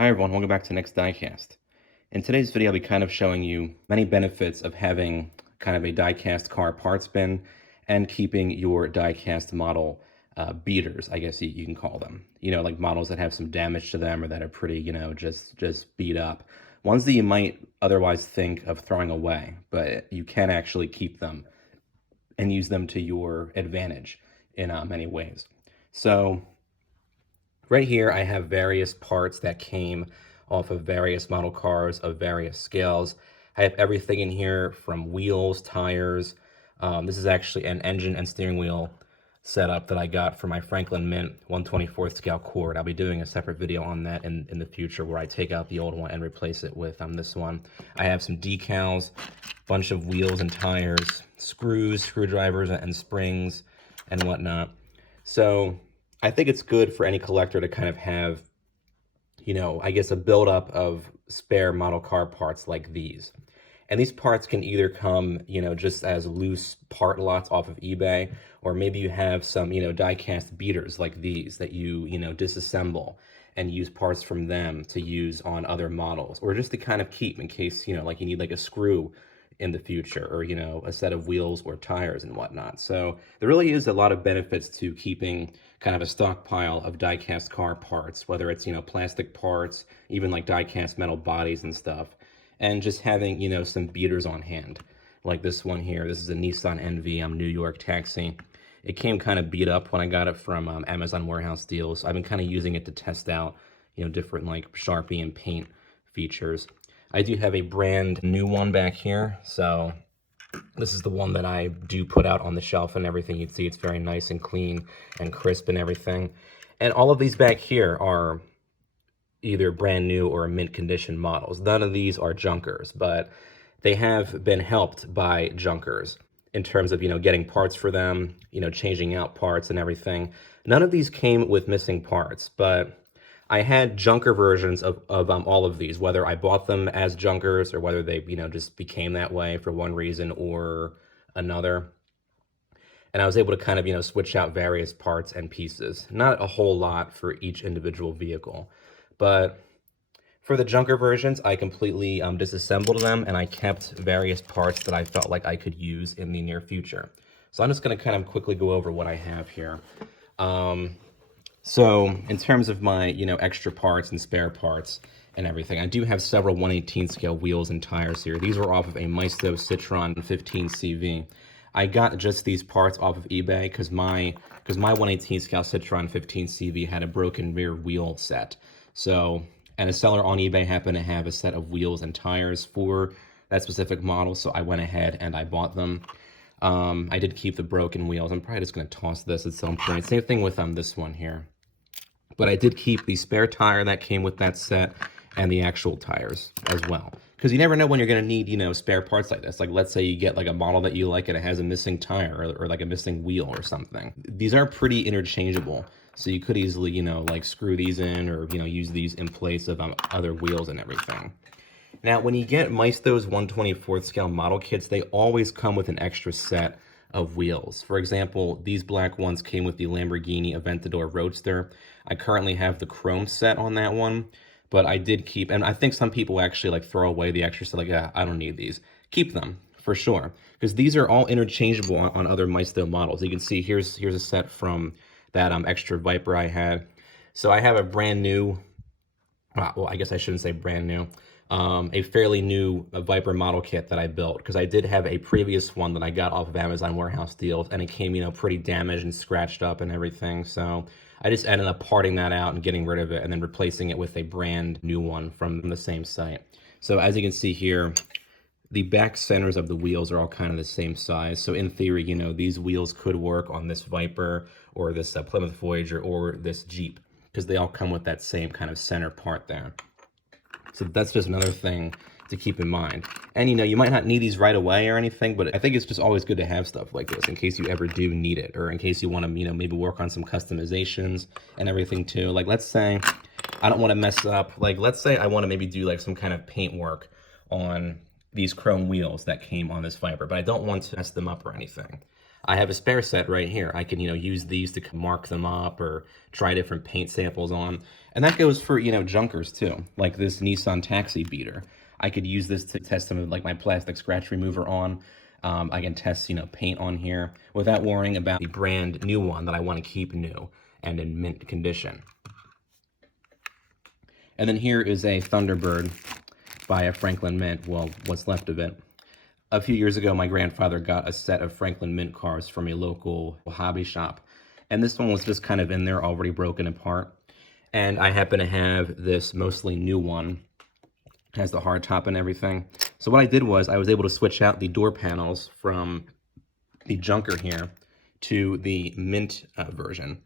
Hi everyone, welcome back to Next Diecast. In today's video, I'll be kind of showing you many benefits of having kind of a diecast car parts bin and keeping your diecast model beaters, I guess you can call them. You know, like models that have some damage to them or that are pretty, just beat up. Ones that you might otherwise think of throwing away, but you can actually keep them and use them to your advantage in many ways. So right here, I have various parts that came off of various model cars of various scales. I have everything in here from wheels, tires. This is actually an engine and steering wheel setup that I got for my Franklin Mint 1/24th scale cord. I'll be doing a separate video on that in the future where I take out the old one and replace it with this one. I have some decals, bunch of wheels and tires, screws, screwdrivers, and springs, and whatnot. So I think it's good for any collector to kind of have, I guess a buildup of spare model car parts like these. And these parts can either come, just as loose part lots off of eBay, or maybe you have some, die-cast beaters like these that you, disassemble and use parts from them to use on other models, or just to kind of keep in case, like you need like a screw in the future, or, a set of wheels or tires and whatnot. So there really is a lot of benefits to keeping kind of a stockpile of die-cast car parts, whether it's, plastic parts, even like die-cast metal bodies and stuff, and just having, some beaters on hand. Like this one here, this is a Nissan NV New York taxi. It came kind of beat up when I got it from Amazon warehouse deals. I've been kind of using it to test out, different like Sharpie and paint features. I do have a brand new one back here, so this is the one that I do put out on the shelf and everything. You'd see it's very nice and clean and crisp and everything. And all of these back here are either brand new or mint condition models. None of these are junkers, but they have been helped by junkers in terms of, getting parts for them, changing out parts and everything. None of these came with missing parts, but I had junker versions of all of these, whether I bought them as junkers or whether they, just became that way for one reason or another. And I was able to kind of, switch out various parts and pieces. Not a whole lot for each individual vehicle, but for the junker versions, I completely disassembled them and I kept various parts that I felt like I could use in the near future. So I'm just going to kind of quickly go over what I have here. So in terms of my, extra parts and spare parts and everything, I do have several 1/18 scale wheels and tires here. These were off of a Maisto Citroen 15CV. I got just these parts off of eBay because my 1/18 scale Citroen 15CV had a broken rear wheel set. So, and a seller on eBay happened to have a set of wheels and tires for that specific model, so I went ahead and I bought them. I did keep the broken wheels. I'm probably just going to toss this at some point. Same thing with this one here. But I did keep the spare tire that came with that set and the actual tires as well. Because you never know when you're going to need, spare parts like this. Like, let's say you get like a model that you like and it has a missing tire or like a missing wheel or something. These are pretty interchangeable. So you could easily, like screw these in or, use these in place of other wheels and everything. Now, when you get Maisto's 1/24th scale model kits, they always come with an extra set of wheels. For example, these black ones came with the Lamborghini Aventador Roadster. I currently have the chrome set on that one, but I did keep, and I think some people actually like throw away the extra set, like, yeah, I don't need these. Keep them, for sure, because these are all interchangeable on other Maisto models. You can see here's a set from that extra Viper I had. So I have a brand new, well, I guess I shouldn't say brand new, a fairly new Viper model kit that I built, because I did have a previous one that I got off of Amazon warehouse deals, and it came, pretty damaged and scratched up and everything. So I just ended up parting that out and getting rid of it and then replacing it with a brand new one from the same site. So as you can see here, the back centers of the wheels are all kind of the same size. So in theory, these wheels could work on this Viper or this Plymouth Voyager or this Jeep, because they all come with that same kind of center part there. So that's just another thing to keep in mind. And, you might not need these right away or anything, but I think it's just always good to have stuff like this in case you ever do need it, or in case you want to, maybe work on some customizations and everything too. Like, let's say I don't want to mess up. Like, let's say I want to maybe do like some kind of paint work on these chrome wheels that came on this Viper, but I don't want to mess them up or anything. I have a spare set right here. I can, use these to mark them up or try different paint samples on. And that goes for, junkers too, like this Nissan Taxi beater. I could use this to test some of like my plastic scratch remover on. I can test, paint on here without worrying about the brand new one that I want to keep new and in mint condition. And then here is a Thunderbird by a Franklin Mint, well, what's left of it. A few years ago, my grandfather got a set of Franklin Mint cars from a local hobby shop. And this one was just kind of in there, already broken apart. And I happen to have this mostly new one. It has the hard top and everything. So what I did was I was able to switch out the door panels from the junker here to the mint version.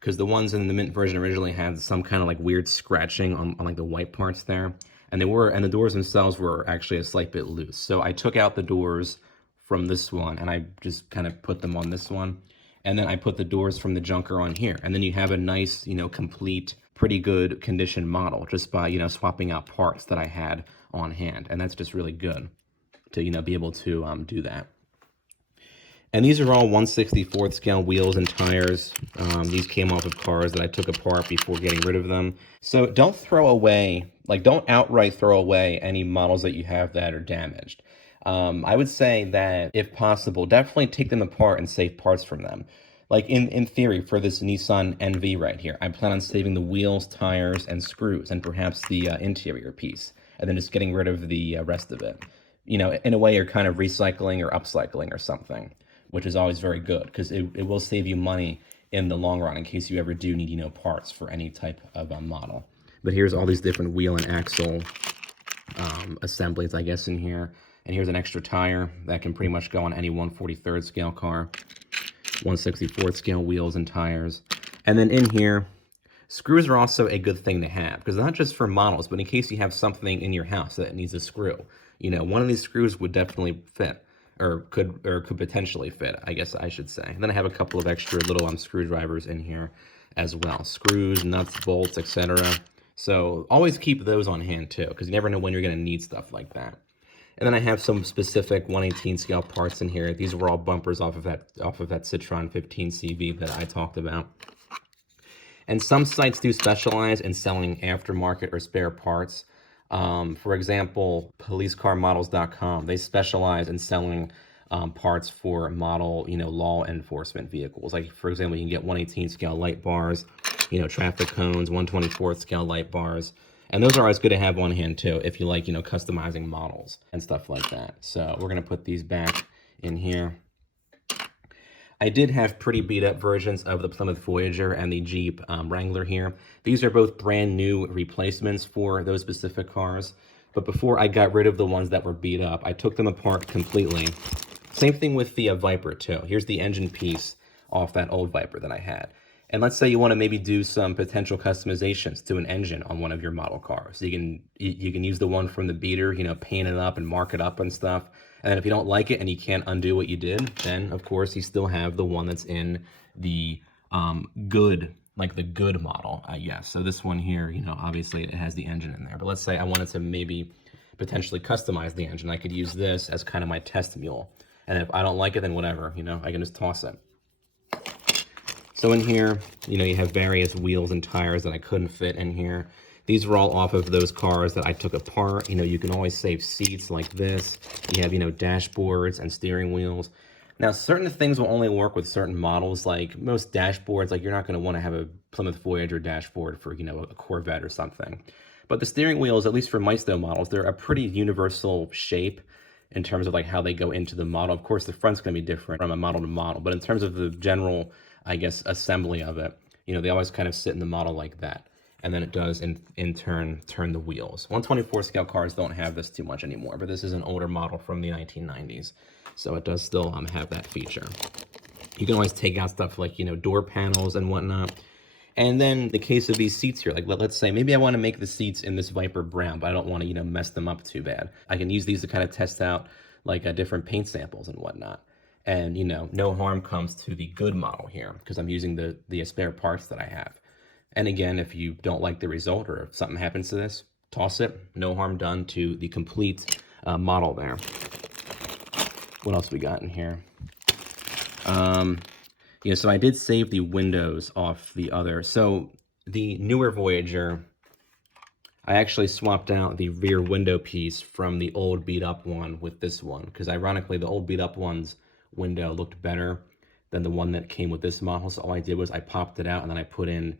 Because the ones in the mint version originally had some kind of like weird scratching on like the white parts there. And the doors themselves were actually a slight bit loose. So I took out the doors from this one and I just kind of put them on this one. And then I put the doors from the junker on here. And then you have a nice, complete, pretty good condition model just by, swapping out parts that I had on hand. And that's just really good to, be able to do that. And these are all 1/64 scale wheels and tires. These came off of cars that I took apart before getting rid of them. So don't throw away, don't outright throw away any models that you have that are damaged. I would say that if possible, definitely take them apart and save parts from them. Like in theory, for this Nissan NV right here, I plan on saving the wheels, tires, and screws, and perhaps the interior piece, and then just getting rid of the rest of it. In a way, you're kind of recycling or upcycling or something, which is always very good because it will save you money in the long run in case you ever do need, parts for any type of model. But here's all these different wheel and axle assemblies, I guess, in here. And here's an extra tire that can pretty much go on any 1/43 scale car, 1/64 scale wheels and tires. And then in here, screws are also a good thing to have because not just for models, but in case you have something in your house that needs a screw. One of these screws would definitely fit. Or could potentially fit, I guess I should say. And then I have a couple of extra little screwdrivers in here as well. Screws, nuts, bolts, etc. So always keep those on hand too, because you never know when you're going to need stuff like that. And then I have some specific 1/18 scale parts in here. These were all bumpers off of that Citroen 15 CV that I talked about. And some sites do specialize in selling aftermarket or spare parts. For example, policecarmodels.com, they specialize in selling parts for model, law enforcement vehicles. Like, for example, you can get 1/18 scale light bars, traffic cones, 1/24 scale light bars. And those are always good to have on hand, too, if you like, customizing models and stuff like that. So we're going to put these back in here. I did have pretty beat up versions of the Plymouth Voyager and the Jeep Wrangler here. These are both brand new replacements for those specific cars. But before I got rid of the ones that were beat up, I took them apart completely. Same thing with the Viper too. Here's the engine piece off that old Viper that I had. And let's say you want to maybe do some potential customizations to an engine on one of your model cars. So you can use the one from the beater, paint it up and mark it up and stuff. And then if you don't like it and you can't undo what you did, then of course you still have the one that's in the good, like the good model, I guess. So this one here, obviously it has the engine in there. But let's say I wanted to maybe potentially customize the engine. I could use this as kind of my test mule. And if I don't like it, then whatever, I can just toss it. So in here, you have various wheels and tires that I couldn't fit in here. These were all off of those cars that I took apart. You can always save seats like this. You have, dashboards and steering wheels. Now, certain things will only work with certain models. Like most dashboards, like you're not going to want to have a Plymouth Voyager dashboard for, a Corvette or something. But the steering wheels, at least for Maisto models, they're a pretty universal shape in terms of like how they go into the model. Of course, the front's going to be different from a model to model, but in terms of the general, I guess, assembly of it, they always kind of sit in the model like that. And then it does, in turn, turn the wheels. 1/24 scale cars don't have this too much anymore, but this is an older model from the 1990s. So it does still have that feature. You can always take out stuff like, door panels and whatnot. And then the case of these seats here, like let's say maybe I want to make the seats in this Viper brown, but I don't want to, mess them up too bad. I can use these to kind of test out like different paint samples and whatnot. And, no harm comes to the good model here because I'm using the spare parts that I have. And again, if you don't like the result or if something happens to this, toss it. No harm done to the complete model there. What else we got in here? So I did save the windows off the other. So the newer Voyager, I actually swapped out the rear window piece from the old beat up one with this one, because ironically the old beat up one's window looked better than the one that came with this model. So all I did was I popped it out and then I put in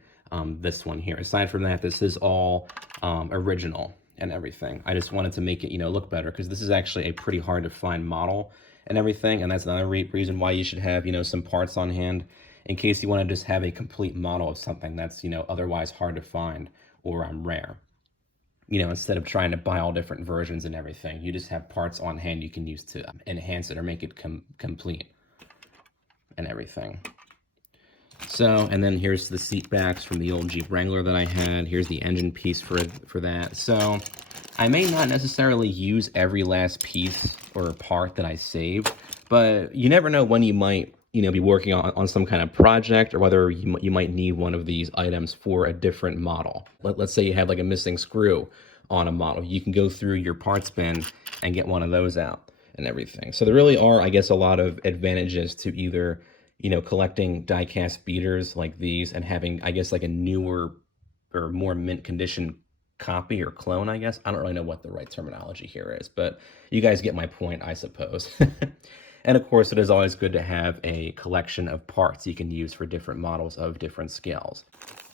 this one here. Aside from that, this is all original and everything. I just wanted to make it, look better, because this is actually a pretty hard to find model and everything. And that's another reason why you should have, some parts on hand in case you want to just have a complete model of something that's, otherwise hard to find or rare. Instead of trying to buy all different versions and everything, you just have parts on hand you can use to enhance it or make it complete and everything. So, and then here's the seat backs from the old Jeep Wrangler that I had. Here's the engine piece for that. So, I may not necessarily use every last piece or part that I saved, but you never know when you might, be working on some kind of project, or whether you might need one of these items for a different model. Let's say you have like a missing screw on a model. You can go through your parts bin and get one of those out and everything. So there really are, I guess, a lot of advantages to either, collecting die-cast beaters like these and having, I guess, like a newer or more mint condition copy or clone, I guess. I don't really know what the right terminology here is, but you guys get my point, I suppose. And of course, it is always good to have a collection of parts you can use for different models of different scales.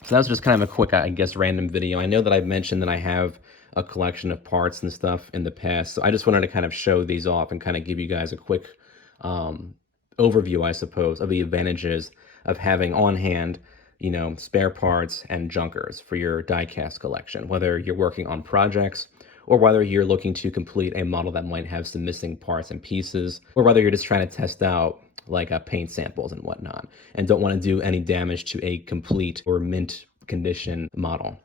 So that was just kind of a quick, I guess, random video. I know that I've mentioned that I have a collection of parts and stuff in the past, so I just wanted to kind of show these off and kind of give you guys a quick overview, I suppose, of the advantages of having on hand, spare parts and junkers for your die-cast collection, whether you're working on projects or whether you're looking to complete a model that might have some missing parts and pieces, or whether you're just trying to test out like paint samples and whatnot, and don't want to do any damage to a complete or mint condition model.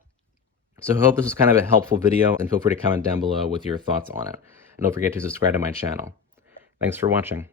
So I hope this was kind of a helpful video, and feel free to comment down below with your thoughts on it. And don't forget to subscribe to my channel. Thanks for watching.